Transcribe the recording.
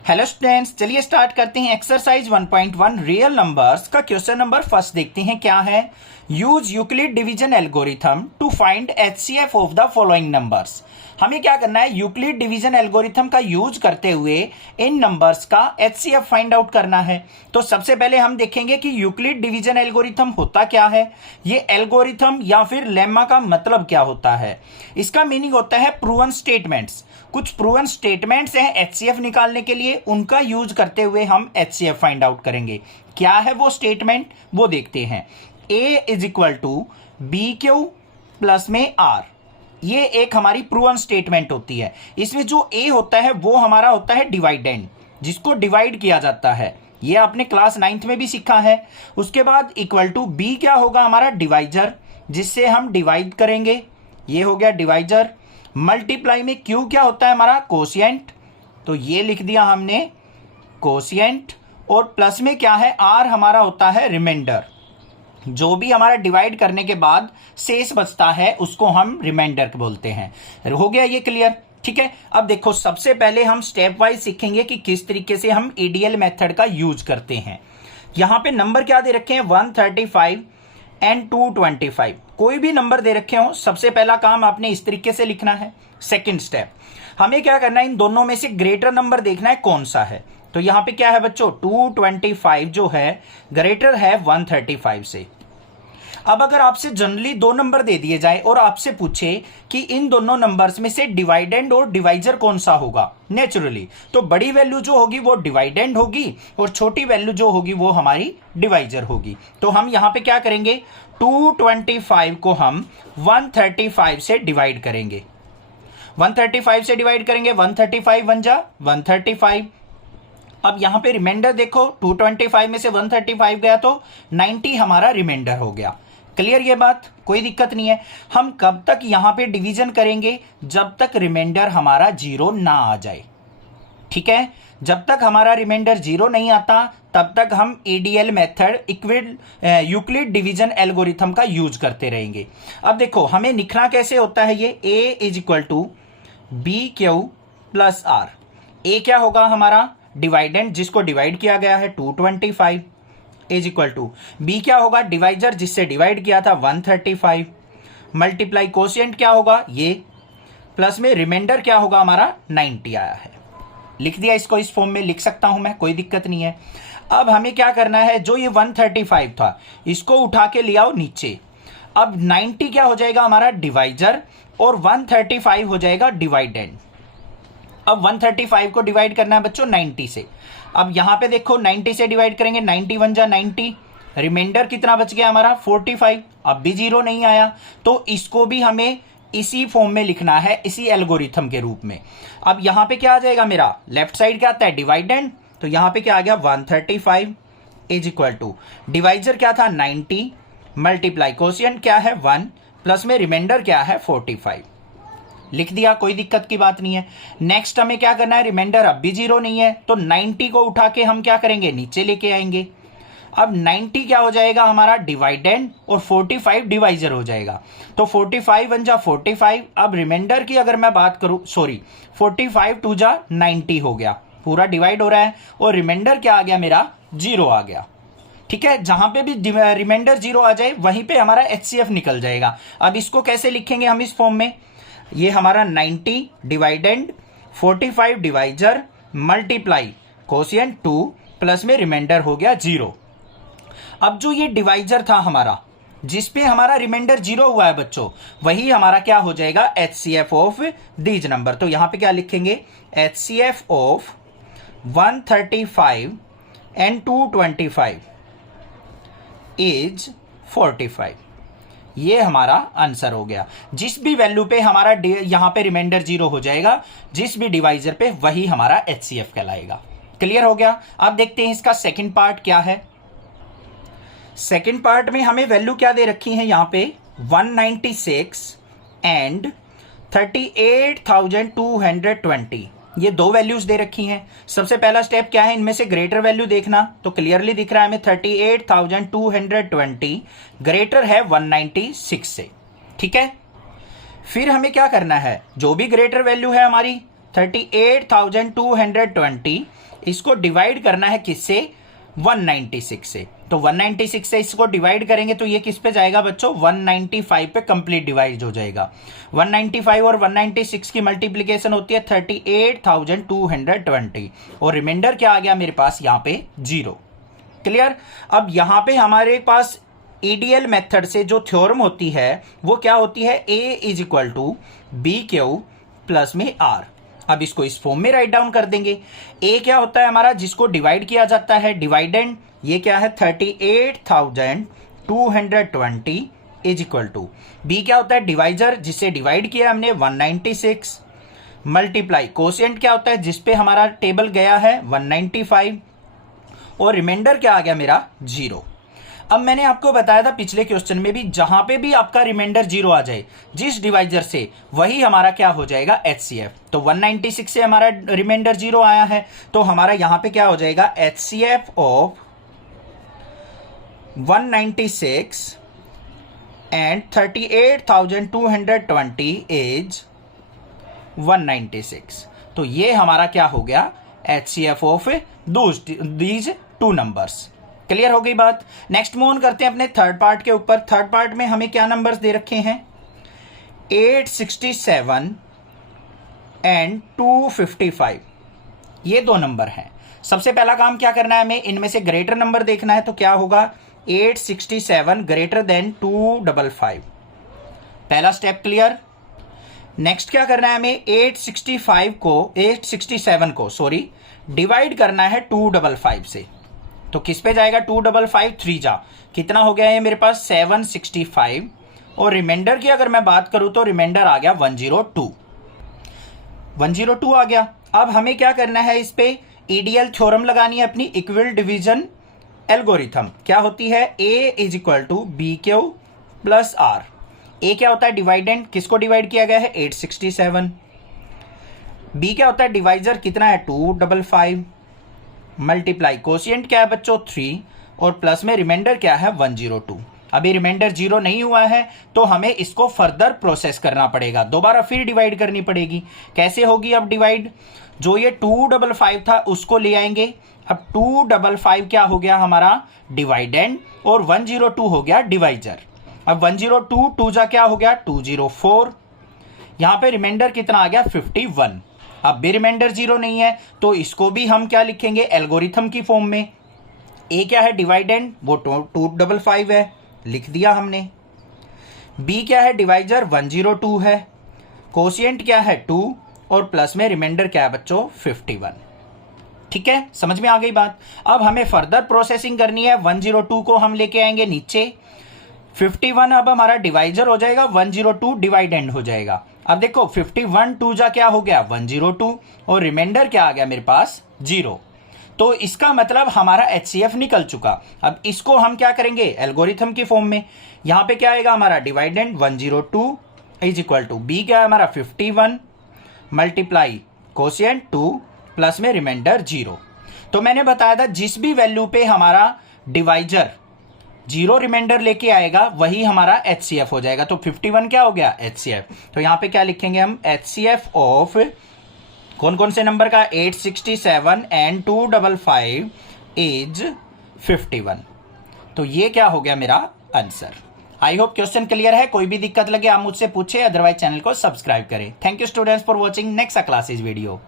Hello students, चलिए start करते हैं एक्सरसाइज 1.1 रियल नंबर्स का क्वेश्चन नंबर फर्स्ट देखते हैं क्या है। Use Euclid division algorithm to find HCF of the following numbers. हमें क्या करना है, यूक्लिड डिवीजन एल्गोरिथम का यूज करते हुए इन नंबर्स का एचसीएफ फाइंड आउट करना है। तो सबसे पहले हम देखेंगे कि यूक्लिड डिवीजन एल्गोरिथम होता क्या है, ये एल्गोरिथम या फिर लेमा का मतलब क्या होता है। इसका मीनिंग होता है प्रूवन स्टेटमेंट्स। कुछ प्रूवन स्टेटमेंट्स हैं एचसीएफ निकालने के लिए, उनका यूज करते हुए हम एचसीएफ फाइंड आउट करेंगे। क्या है वो स्टेटमेंट, वो देखते हैं। A is equal to B Q plus में आर, ये एक हमारी प्रूवन स्टेटमेंट होती है। इसमें जो ए होता है वो हमारा होता है डिवाइडेंड, जिसको डिवाइड किया जाता है। ये आपने क्लास 9th में भी सीखा है। उसके बाद इक्वल टू बी क्या होगा, हमारा डिवाइजर, जिससे हम डिवाइड करेंगे, ये हो गया डिवाइजर। मल्टीप्लाई में क्यू क्या होता है हमारा, कोशिएंट, तो ये लिख दिया हमने कोशिएंट। और प्लस में क्या है, आर हमारा होता है रिमाइंडर। जो भी हमारा डिवाइड करने के बाद शेष बचता है उसको हम रिमाइंडर बोलते हैं। हो गया ये क्लियर, ठीक है। अब देखो, सबसे पहले हम स्टेप वाइज सीखेंगे कि किस तरीके से हम ईडीएल मेथड का यूज करते हैं। यहां पे नंबर क्या दे रखे हैं, 135 एंड 225। कोई भी नंबर दे रखे हो, सबसे पहला काम आपने इस तरीके से लिखना है। सेकंड स्टेप, हमें क्या करना है, इन दोनों में से ग्रेटर नंबर देखना है कौन सा है। तो यहां पे क्या है बच्चों, 225 जो है ग्रेटर है 135 से। अब अगर आपसे जनरली दो नंबर दे दिए जाए और आपसे पूछे कि इन दोनों नंबर्स में से डिवाइडेंड और डिवाइजर कौन सा होगा, नेचुरली तो बड़ी वैल्यू जो होगी वो डिवाइडेंड होगी और छोटी वैल्यू जो होगी वो हमारी डिवाइजर होगी। तो हम यहां पे क्या करेंगे, 225 को हम 135 से डिवाइड करेंगे। 135 से डिवाइड करेंगे, 135 वन जा 135। अब यहां पे रिमाइंडर देखो, 225 में से 135 गया तो 90 हमारा रिमाइंडर हो गया। क्लियर ये बात, कोई दिक्कत नहीं है। हम कब तक यहां पे डिवीजन करेंगे, जब तक रिमाइंडर हमारा 0 ना आ जाए, ठीक है। जब तक हमारा रिमाइंडर 0 नहीं आता तब तक हम EDL method Euclid division algorithm का यूज करते रहेंगे। अब देखो हमें लिखना कैसे होता है, ये A is equal to B Q plus R. A क्या होगा हमारा डिवाइडेंड, जिसको डिवाइड किया गया है 225, इज इक्वल टू बी क्या होगा डिवाइजर, जिससे डिवाइड किया था 135, मल्टीप्लाई कोशिएंट क्या होगा ये, प्लस में रिमाइंडर क्या होगा हमारा 90 आया है। लिख दिया, इसको इस फॉर्म में लिख सकता हूं मैं, कोई दिक्कत नहीं है। अब हमें क्या करना है, जो ये 135 था इसको उठा के ले आओ नीचे। अब 90 क्या हो जाएगा हमारा डिवाइजर और 135 हो जाएगा डिवाइडेंड। अब 135 को डिवाइड करना है बच्चों 90 से। अब यहां पे देखो 90 से डिवाइड करेंगे, 90 वन जा 90, रिमाइंडर कितना बच गया हमारा 45। अब भी 0 नहीं आया, तो इसको भी हमें इसी फॉर्म में लिखना है, इसी एल्गोरिथम के रूप में। अब यहां पे क्या आ जाएगा, मेरा लेफ्ट साइड क्या आता है डिवाइडेंड, तो यहां पे क्या आ गया 135 इज इक्वल टू डिवाइजर क्या था 90, मल्टीप्लाई कोशिएंट क्या है 1, प्लस में रिमाइंडर क्या है 45। लिख दिया, कोई दिक्कत की बात नहीं है। नेक्स्ट हमें क्या करना है, रिमाइंडर अब भी 0 नहीं है, तो 90 को उठा के हम क्या करेंगे, नीचे लेके आएंगे। अब 90 क्या हो जाएगा हमारा डिवाइडेंड और 45 डिवाइजर हो जाएगा, तो 45 वन जा 45। अब रिमाइंडर की अगर मैं बात करूं, सॉरी 45 टू जा 90 हो गया, पूरा डिवाइड हो रहा है, और रिमाइंडर क्या आ गया मेरा 0 आ गया, ठीक है। जहां पे भी रिमाइंडर 0 आ जाए वहीं पे हमारा एचसीएफ निकल जाएगा। अब इसको कैसे लिखेंगे हम इस फॉर्म में, ये हमारा 90 dividend 45 divisor multiply quotient 2 plus में रिमाइंडर हो गया 0। अब जो ये डिवाइजर था हमारा, जिसपे हमारा रिमाइंडर 0 हुआ है बच्चों, वही हमारा क्या हो जाएगा एचसीएफ ऑफ दीज नंबर। तो यहां पे क्या लिखेंगे, एचसीएफ ऑफ 135 एंड 225 इज 45। ये हमारा आंसर हो गया। जिस भी वैल्यू पे हमारा यहां पे रिमाइंडर 0 हो जाएगा, जिस भी डिवाइजर पे, वही हमारा एचसीएफ कहलाएगा। क्लियर हो गया। अब देखते हैं इसका सेकंड पार्ट क्या है। सेकंड पार्ट में हमें वैल्यू क्या दे रखी है, यहां पे 196 एंड 38,220, ये दो वैल्यूज दे रखी हैं। सबसे पहला स्टेप क्या है, इनमें से ग्रेटर वैल्यू देखना, तो क्लियरली दिख रहा है हमें 38,220 ग्रेटर है 196 से, ठीक है। फिर हमें क्या करना है, जो भी ग्रेटर वैल्यू है हमारी 38,220 इसको डिवाइड करना है किससे? 196 से। तो 196 से इसको डिवाइड करेंगे तो ये किस पे जाएगा बच्चों? 195 पे कंप्लीट डिवाइड हो जाएगा। 195 और 196 की मल्टीप्लीकेशन होती है 38,220 और रिमाइंडर क्या आ गया मेरे पास? यहाँ पे 0। क्लियर? अब यहाँ पे हमारे पास ईडीएल मेथड से जो थ्योरम होती है वो क्या होती है? A is equal to B Q plus में R। अब इसको इस फॉर्म में राइट डाउन कर देंगे। A क्या होता है हमारा? जिसको डिवाइड किया जाता है, डिवाइडेंड। ये क्या है? 38,220 इज इक्वल टू B क्या होता है? डिवाइजर, जिससे डिवाइड किया हमने 196, मल्टीप्लाई कोशिएंट क्या होता है जिसपे हमारा टेबल गया है? 195 और रिमाइंडर क्या आ गया मेरा? 0। अब मैंने आपको बताया था पिछले क्वेश्चन में भी, जहां पे भी आपका रिमाइंडर 0 आ जाए जिस डिवाइजर से, वही हमारा क्या हो जाएगा? HCF। तो 196 से हमारा रिमाइंडर 0 आया है तो हमारा यहां पे क्या हो जाएगा? HCF of 196 and 38,220 is 196। तो ये हमारा क्या हो गया? HCF of these two numbers. Clear हो गई बात? नेक्स्ट मूव ऑन करते हैं अपने थर्ड पार्ट के ऊपर। थर्ड पार्ट में हमें क्या नंबर्स दे रखे हैं? 867 एंड 255, ये दो नंबर हैं। सबसे पहला काम क्या करना है हमें? इनमें से ग्रेटर नंबर देखना है। तो क्या होगा? 867 ग्रेटर देन 255। पहला स्टेप क्लियर। नेक्स्ट क्या करना है हमें? 867 को डिवाइड करना है 255 से। तो किस पे जाएगा? 255 3 जा कितना हो गया है मेरे पास? 765 और रिमाइंडर की अगर मैं बात करूं तो रिमाइंडर आ गया 102 आ गया। अब हमें क्या करना है? इस पे ईडीएल थ्योरम लगानी है अपनी, इक्वल डिवीजन एल्गोरिथम। क्या होती है? A is equal to B Q plus R। A क्या होता है? डिवाइडेंड, किसको डिवाइड किया गया है? 867। B क्या होता है? डिवाइजर, कितना है? 255, मल्टीप्लाई कोशिएंट क्या है बच्चों? 3 और प्लस में रिमाइंडर क्या है? 102। अभी रिमाइंडर 0 नहीं हुआ है तो हमें इसको फर्दर प्रोसेस करना पड़ेगा, दोबारा फिर डिवाइड करनी पड़ेगी। कैसे होगी अब डिवाइड? जो ये 255 था उसको ले आएंगे। अब 255 क्या हो गया हमारा? डिवाइडेंड और 102 हो गया डिवाइजर। अब 102 2 जा क्या हो गया? 204। यहां पे रिमाइंडर कितना आ गया? 51। अब भी रिमाइंडर 0 नहीं है तो इसको भी हम क्या लिखेंगे? एल्गोरिथम की फॉर्म में। A क्या है? डिवाइडेंड, वो 255 है, लिख दिया हमने। B क्या है? डिवाइजर, 102 है। कोशिएंट क्या है? 2 और प्लस में रिमाइंडर क्या है बच्चों? 51। ठीक है, समझ में आ गई बात? अब हमें फर्दर प्रोसेसिंग करनी है। 102 को हम लेके आएंगे नीचे, 51 अब हमारा डिवाइजर हो जाएगा, 102 डिवाइडेंड हो जाएगा। अब देखो 51 2 जा क्या हो गया? 102 और रिमाइंडर क्या आ गया मेरे पास? 0। तो इसका मतलब हमारा HCF निकल चुका। अब इसको हम क्या करेंगे? एल्गोरिथम की फॉर्म में। यहां पे क्या आएगा हमारा? Dividend 102 is equal to B क्या है हमारा? 51 मल्टीप्लाई कोशिएंट 2 प्लस में रिमाइंडर 0। तो मैंने बताया था जिस भी वैल्यू पे हमारा डिवाइजर 0 रिमाइंडर लेके आएगा वही हमारा HCF हो जाएगा। तो 51 क्या हो गया? HCF। तो यहां पे क्या लिखेंगे हम? HCF ऑफ कौन कौन से नंबर का? 867 एंड 255 इज 51। तो ये क्या हो गया मेरा answer. I hope question clear है। कोई भी दिक्कत लगे आप मुझसे पूछे, अदरवाइज चैनल को सब्सक्राइब करें। Thank you students for watching. Next classes video.